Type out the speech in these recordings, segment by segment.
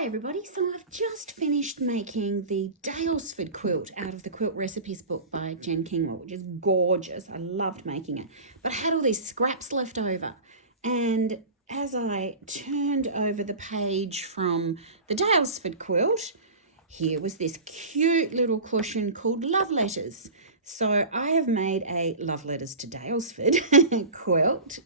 Hi everybody, so I've just finished making the Daylesford quilt out of the Quilt Recipes book by Jen Kingwell, which is gorgeous. I loved making it, but I had all these scraps left over, and as I turned over the page from the Daylesford quilt, here was this cute little cushion called Love Letters. So I have made a Love Letters to Daylesford quilt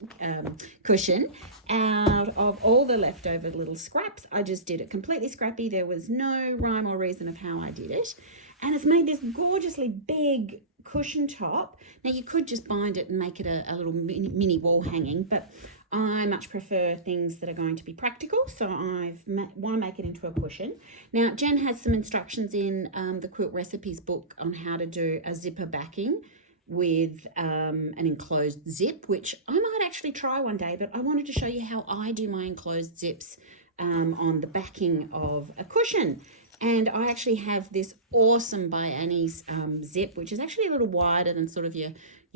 cushion out of all the leftover little scraps. I just did it completely scrappy. There was no rhyme or reason of how I did it. And it's made this gorgeously big cushion top. Now you could just bind it and make it a little mini wall hanging, but I much prefer things that are going to be practical, so I want to make it into a cushion. Now, Jen has some instructions in the Quilt Recipes book on how to do a zipper backing with an enclosed zip, which I might actually try one day, but I wanted to show you how I do my enclosed zips on the backing of a cushion. And I actually have this awesome by Annie's zip, which is actually a little wider than sort of your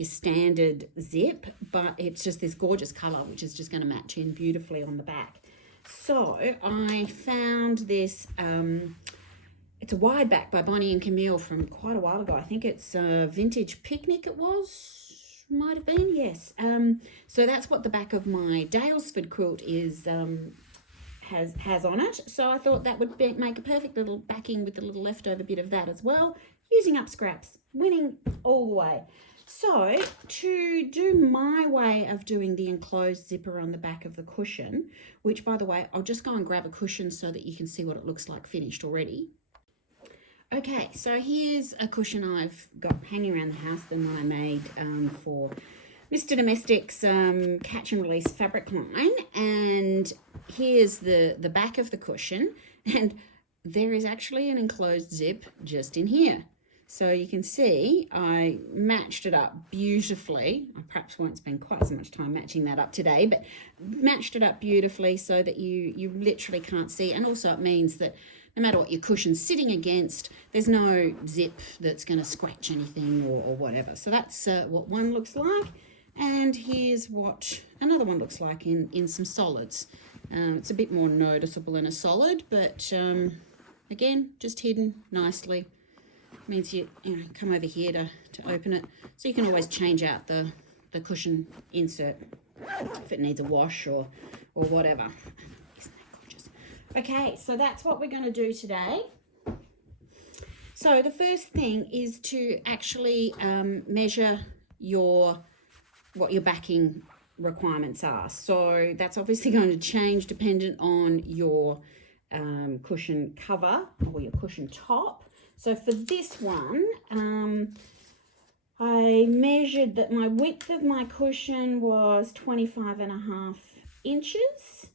standard zip, but it's just this gorgeous colour, which is just going to match in beautifully on the back. So I found this, it's a wide back by Bonnie and Camille from quite a while ago. I think it's Vintage Picnic might have been, yes. So that's what the back of my Daylesford quilt is, has on it. So I thought that would make a perfect little backing with the little leftover bit of that as well, using up scraps, winning all the way. So to do my way of doing the enclosed zipper on the back of the cushion, which by the way, I'll just go and grab a cushion so that you can see what it looks like finished already. Okay, so here's a cushion I've got hanging around the house, the one I made for Mr. Domestic's catch and release fabric line, and here's the back of the cushion, and there is actually an enclosed zip just in here. So you can see I matched it up beautifully. I perhaps won't spend quite so much time matching that up today, but matched it up beautifully so that you literally can't see. And also it means that no matter what your cushion's sitting against, there's no zip that's going to scratch anything or whatever. So that's what one looks like. And here's what another one looks like in some solids. It's a bit more noticeable in a solid, but again, just hidden nicely. Means you come over here to open it, so you can always change out the cushion insert if it needs a wash or whatever. Isn't that gorgeous? Okay, so that's what we're going to do today. So the first thing is to actually measure what your backing requirements are. So that's obviously going to change dependent on your cushion cover or your cushion top. So for this one, I measured that my width of my cushion was 25.5 inches,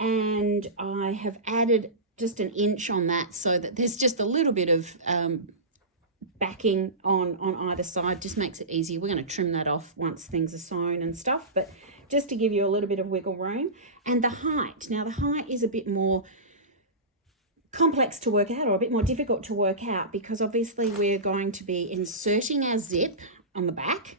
and I have added just an inch on that so that there's just a little bit of backing on either side. Just makes it easier. We're going to trim that off once things are sewn and stuff, but just to give you a little bit of wiggle room. And the height. Now the height is a bit more complex to work out, or a bit more difficult to work out, because obviously we're going to be inserting our zip on the back.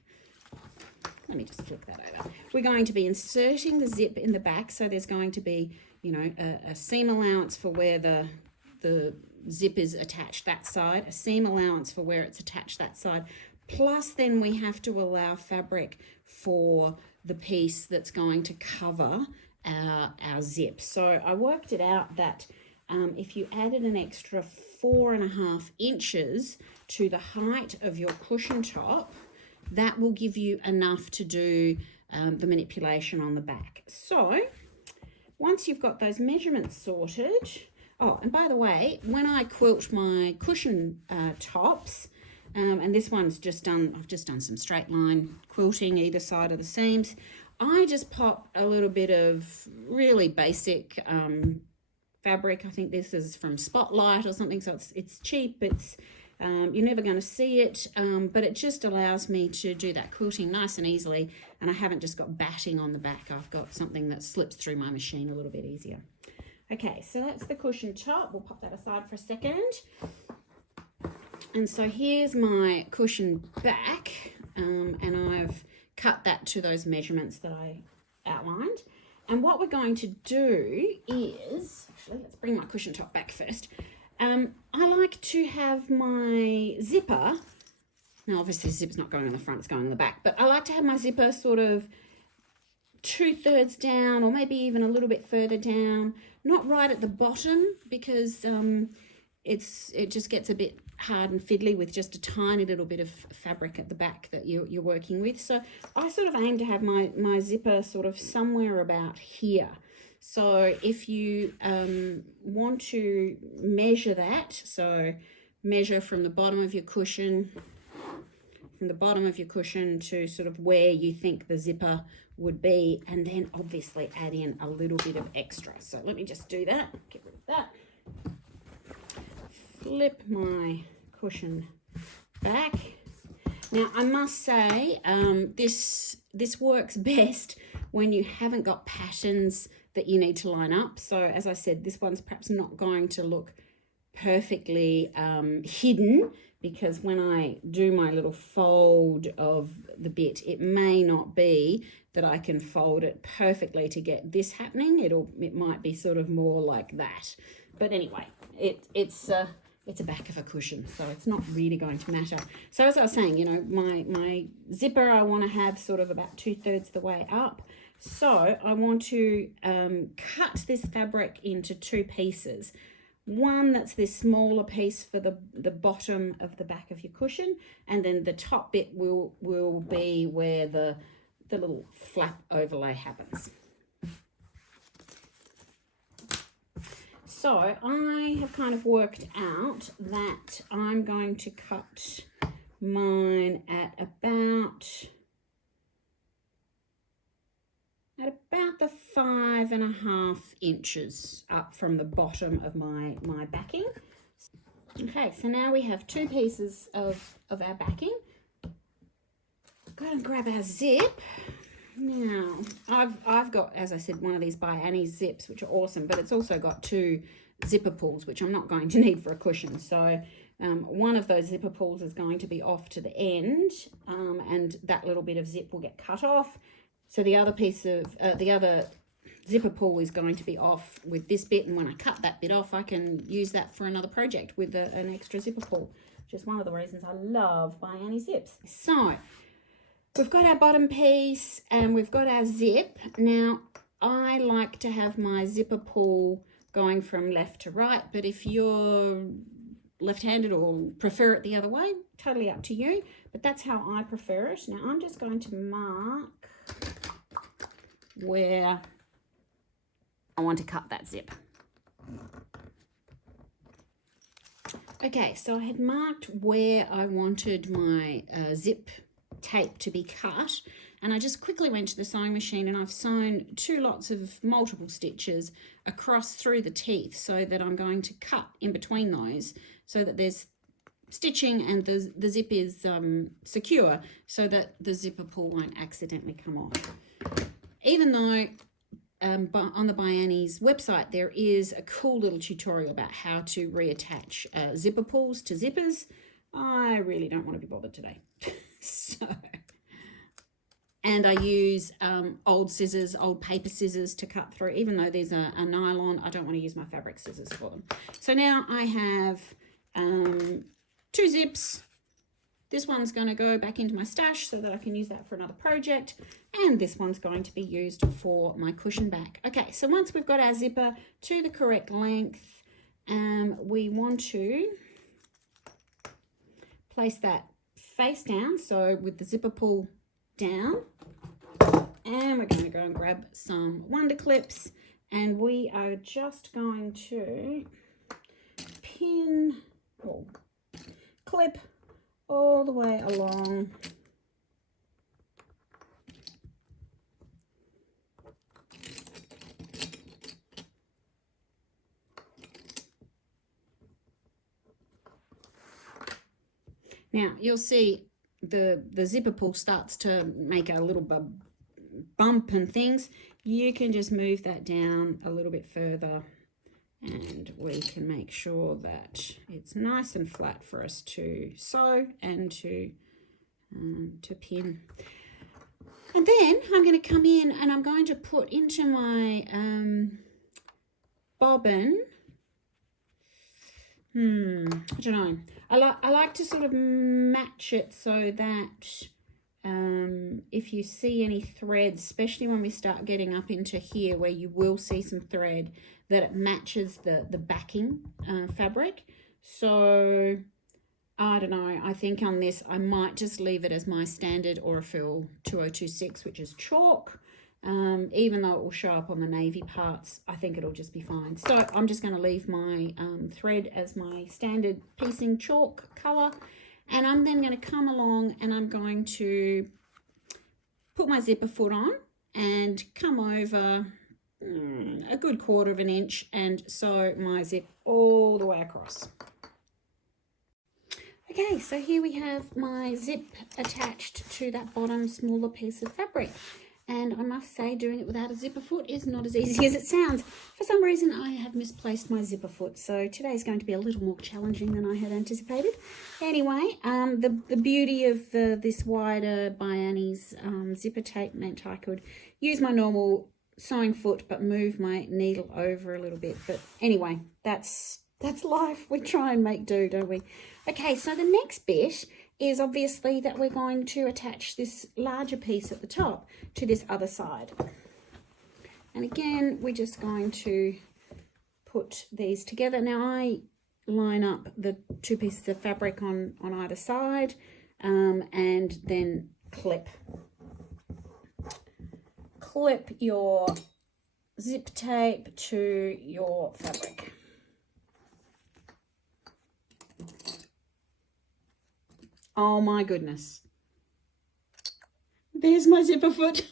Let me just flip that over. We're going to be inserting the zip in the back, so there's going to be, a seam allowance for where the zip is attached that side, a seam allowance for where it's attached that side, plus then we have to allow fabric for the piece that's going to cover our zip. So I worked it out that if you added an extra 4.5 inches to the height of your cushion top, that will give you enough to do the manipulation on the back. So once you've got those measurements sorted, oh, and by the way, when I quilt my cushion tops, and this one's I've just done some straight line quilting either side of the seams, I just pop a little bit of really basic fabric. I think this is from Spotlight or something, so it's cheap. It's you're never going to see it, but it just allows me to do that quilting nice and easily, and I haven't just got batting on the back. I've got something that slips through my machine a little bit easier. Okay, so that's the cushion top. We'll pop that aside for a second. And so here's my cushion back, and I've cut that to those measurements that I outlined. And what we're going to do is, actually, let's bring my cushion top back first. I like to have my zipper, now obviously the zipper's not going on the front, it's going on the back, but I like to have my zipper sort of 2/3 down, or maybe even a little bit further down, not right at the bottom, because it just gets a bit hard and fiddly with just a tiny little bit of fabric at the back that you're working with. So I sort of aim to have my zipper sort of somewhere about here. So if you want to measure that, so measure from the bottom of your cushion, to sort of where you think the zipper would be, and then obviously add in a little bit of extra. So let me just do that, get rid of that. Flip my cushion back. Now I must say this works best when you haven't got patterns that you need to line up. So as I said, this one's perhaps not going to look perfectly hidden, because when I do my little fold of the bit, it may not be that I can fold it perfectly to get this happening. It might be sort of more like that. But anyway, it's a back of a cushion, so it's not really going to matter. So as I was saying, you know, my zipper I want to have sort of about 2/3 the way up. So I want to cut this fabric into two pieces. One that's this smaller piece for the bottom of the back of your cushion, and then the top bit will be where the little flap overlay happens. So I have kind of worked out that I'm going to cut mine at about the 5.5 inches up from the bottom of my backing. Okay, so now we have two pieces of our backing. Go and grab our zip. Now, I've got, as I said, one of these by Annie zips, which are awesome, but it's also got two zipper pulls, which I'm not going to need for a cushion. So one of those zipper pulls is going to be off to the end, and that little bit of zip will get cut off. So the other piece of, the other zipper pull is going to be off with this bit, and when I cut that bit off, I can use that for another project with an extra zipper pull, which is one of the reasons I love by Annie zips. So we've got our bottom piece and we've got our zip. Now, I like to have my zipper pull going from left to right, but if you're left-handed or prefer it the other way, totally up to you, but that's how I prefer it. Now, I'm just going to mark where I want to cut that zip. Okay, so I had marked where I wanted my zip tape to be cut, and I just quickly went to the sewing machine and I've sewn two lots of multiple stitches across through the teeth, so that I'm going to cut in between those so that there's stitching and the zip is secure, so that the zipper pull won't accidentally come off. Even though on the By Annie's website there is a cool little tutorial about how to reattach zipper pulls to zippers, I really don't want to be bothered today. So, and I use old scissors, old paper scissors to cut through. Even though these are a nylon, I don't want to use my fabric scissors for them. So now I have two zips. This one's going to go back into my stash so that I can use that for another project, and this one's going to be used for my cushion back. Okay, so once we've got our zipper to the correct length, we want to place that face down, so with the zipper pull down, and we're going to go and grab some Wonder Clips, and we are just going to pin or clip all the way along Now, you'll see the zipper pull starts to make a little bump and things. You can just move that down a little bit further, and we can make sure that it's nice and flat for us to sew and to pin. And then I'm going to come in and I'm going to put into my bobbin. I don't know. I like to sort of match it so that if you see any threads, especially when we start getting up into here where you will see some thread, that it matches the backing fabric. So I don't know, I think on this I might just leave it as my standard Aurifil 2026, which is chalk. Even though it will show up on the navy parts, I think it'll just be fine. So I'm just going to leave my thread as my standard piecing chalk colour, and I'm then going to come along and I'm going to put my zipper foot on and come over a good 1/4 of an inch and sew my zip all the way across. Okay, so here we have my zip attached to that bottom smaller piece of fabric. And I must say, doing it without a zipper foot is not as easy as it sounds. For some reason, I have misplaced my zipper foot, so today is going to be a little more challenging than I had anticipated. Anyway, the beauty of this wider by Annie's zipper tape meant I could use my normal sewing foot, but move my needle over a little bit. But anyway, that's life. We try and make do, don't we? Okay, so the next bit is obviously that we're going to attach this larger piece at the top to this other side. And again, we're just going to put these together. Now I line up the 2 pieces of fabric on either side and then clip your zip tape to your fabric. Oh my goodness. There's my zipper foot.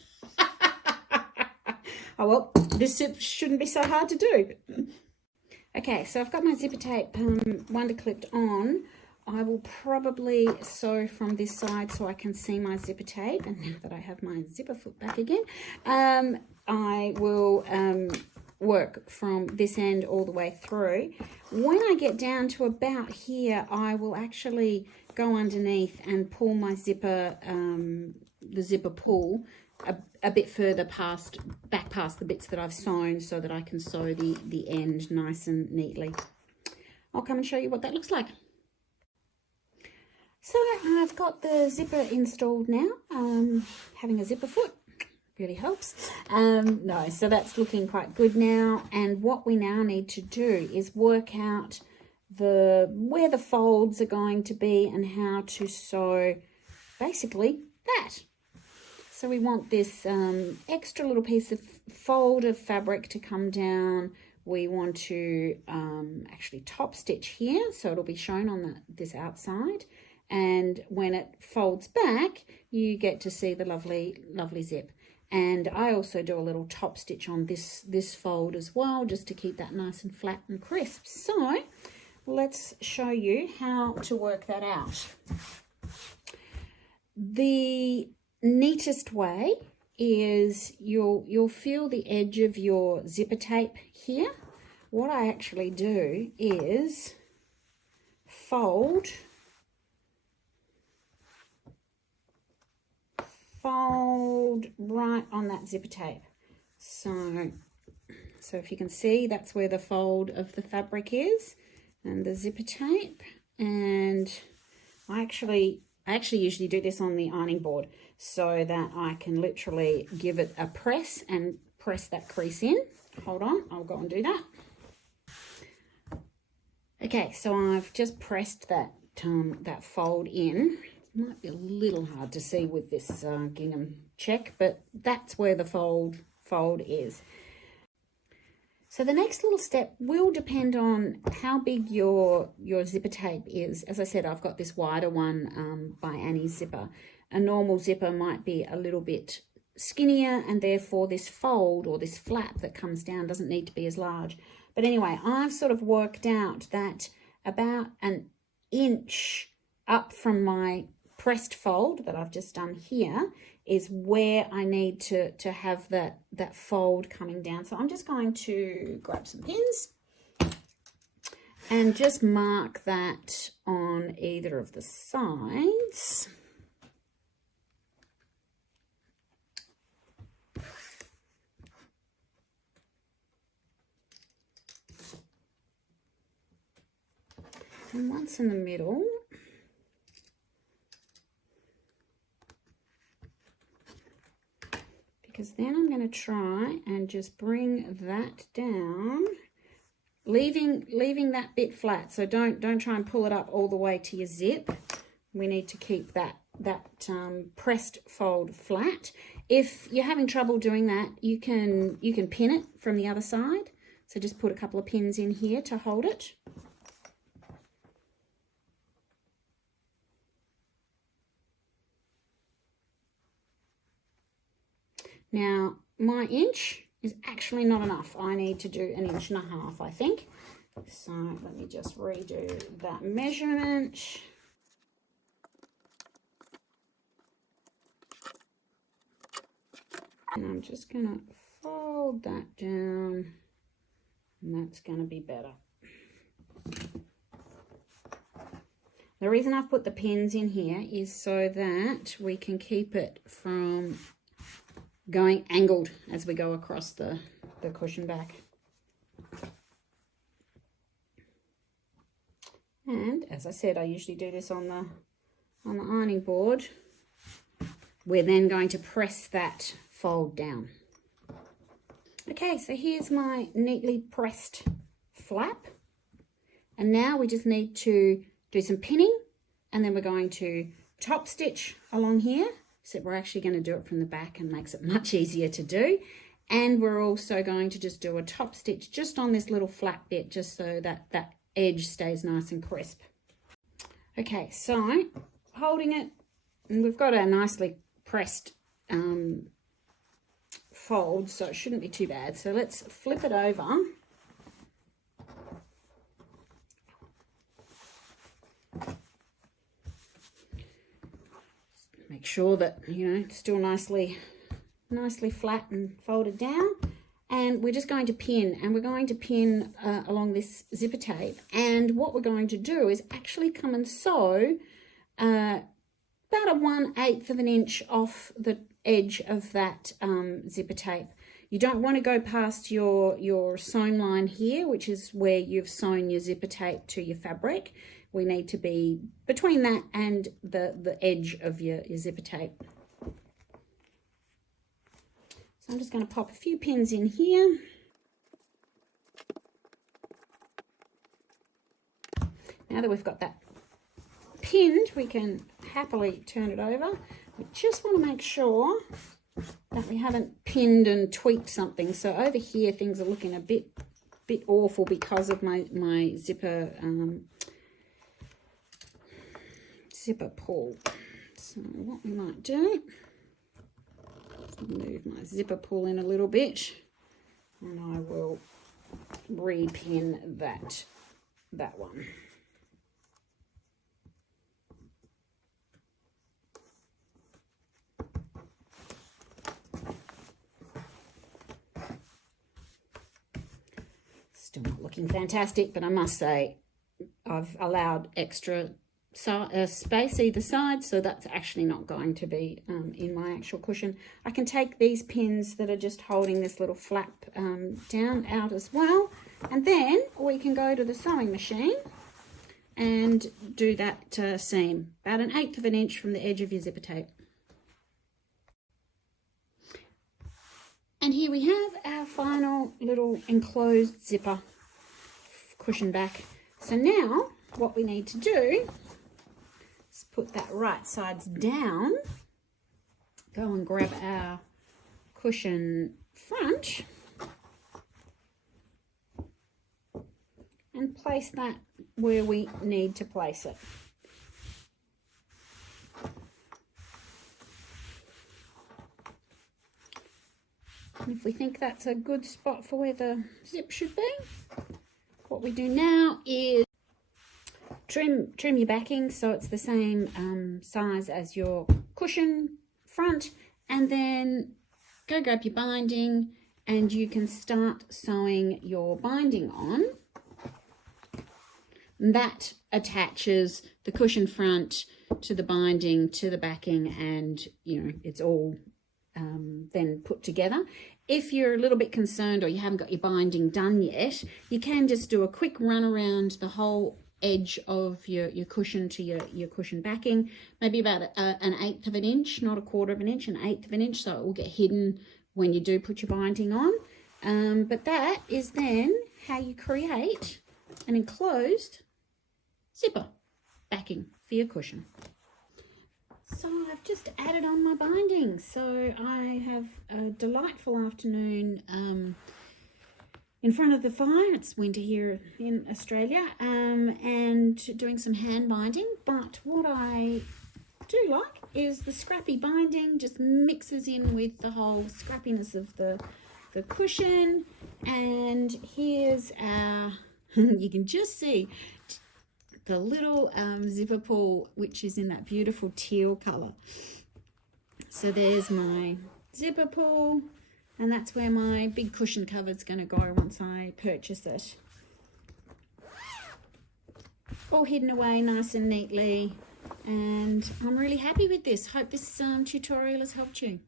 Oh well, this zip shouldn't be so hard to do. Okay, so I've got my zipper tape wonder clipped on. I will probably sew from this side so I can see my zipper tape. And now that I have my zipper foot back again, I will work from this end all the way through. When I get down to about here, I will actually go underneath and pull my zipper, the zipper pull a bit further back past the bits that I've sewn so that I can sew the end nice and neatly. I'll come and show you what that looks like. So I've got the zipper installed now. Having a zipper foot really helps. No, so that's looking quite good now. And what we now need to do is work out where the folds are going to be and how to sew basically that. So we want this extra little piece of fold of fabric to come down. We want to actually top stitch here, so it'll be shown on this outside. And when it folds back, you get to see the lovely, lovely zip. And I also do a little top stitch on this fold as well, just to keep that nice and flat and crisp. So let's show you how to work that out. The neatest way is you'll feel the edge of your zipper tape here. What I actually do is fold right on that zipper tape. So if you can see, that's where the fold of the fabric is and the zipper tape. And I actually usually do this on the ironing board so that I can literally give it a press and press that crease in. Hold on, I'll go and do that. Okay, so I've just pressed that fold in. It might be a little hard to see with this gingham check, but that's where the fold is. So the next little step will depend on how big your zipper tape is. As I said, I've got this wider one by Annie's zipper. A normal zipper might be a little bit skinnier, and therefore this fold or this flap that comes down doesn't need to be as large. But anyway, I've sort of worked out that about an inch up from my pressed fold that I've just done here is where I need to have that fold coming down. So I'm just going to grab some pins and just mark that on either of the sides. and once in the middle. Because then I'm going to try and just bring that down, leaving that bit flat. So don't try and pull it up all the way to your zip. We need to keep that pressed fold flat. If you're having trouble doing that, you can pin it from the other side. So just put a couple of pins in here to hold it. Now, my inch is actually not enough. I need to do 1.5 inches, I think. So let me just redo that measurement. And I'm just going to fold that down, and that's going to be better. The reason I've put the pins in here is so that we can keep it from going angled as we go across the cushion back. And as I said, I usually do this on the ironing board. We're then going to press that fold down. Okay, so here's my neatly pressed flap. And now we just need to do some pinning, and then we're going to top stitch along here. So we're actually going to do it from the back and makes it much easier to do. And we're also going to just do a top stitch just on this little flat bit, just so that that edge stays nice and crisp. Okay, so holding it, and we've got a nicely pressed fold, so it shouldn't be too bad. So let's flip it over. Make sure that, you know, it's still nicely flat and folded down. And we're just going to pin, and we're going to pin along this zipper tape. And what we're going to do is actually come and sew about a 1/8 of an inch off the edge of that zipper tape. You don't want to go past your sewn line here, which is where you've sewn your zipper tape to your fabric. We need to be between that and the edge of your zipper tape. So I'm just going to pop a few pins in here. Now that we've got that pinned, we can happily turn it over. We just want to make sure that we haven't pinned and tweaked something. So over here things are looking a bit awful because of my zipper pull. So what we might do, move my zipper pull in a little bit, and I will repin that one. Still not looking fantastic, but I must say I've allowed extra space either side, so that's actually not going to be in my actual cushion. I can take these pins that are just holding this little flap down out as well, and then we can go to the sewing machine and do that seam about 1/8 of an inch from the edge of your zipper tape. And here we have our final little enclosed zipper cushion back. So now what we need to do is put that right sides down, go and grab our cushion front and place that where we need to place it. And if we think that's a good spot for where the zip should be, what we do now is trim your backing so it's the same size as your cushion front, and then go grab your binding and you can start sewing your binding on. And that attaches the cushion front to the binding to the backing, and you know it's all then put together. If you're a little bit concerned or you haven't got your binding done yet, you can just do a quick run around the whole edge of your cushion to your cushion backing, maybe about an 1/8 of an inch, not a 1/4 of an inch, an 1/8 of an inch, so it will get hidden when you do put your binding on. But that is then how you create an enclosed zipper backing for your cushion. So I've just added on my binding. So I have a delightful afternoon in front of the fire. It's winter here in Australia, and doing some hand binding. But what I do like is the scrappy binding just mixes in with the whole scrappiness of the cushion. And here's our, you can just see the little zipper pull, which is in that beautiful teal colour. So there's my zipper pull, and that's where my big cushion cover is going to go once I purchase it. All hidden away nice and neatly, and I'm really happy with this. Hope this tutorial has helped you.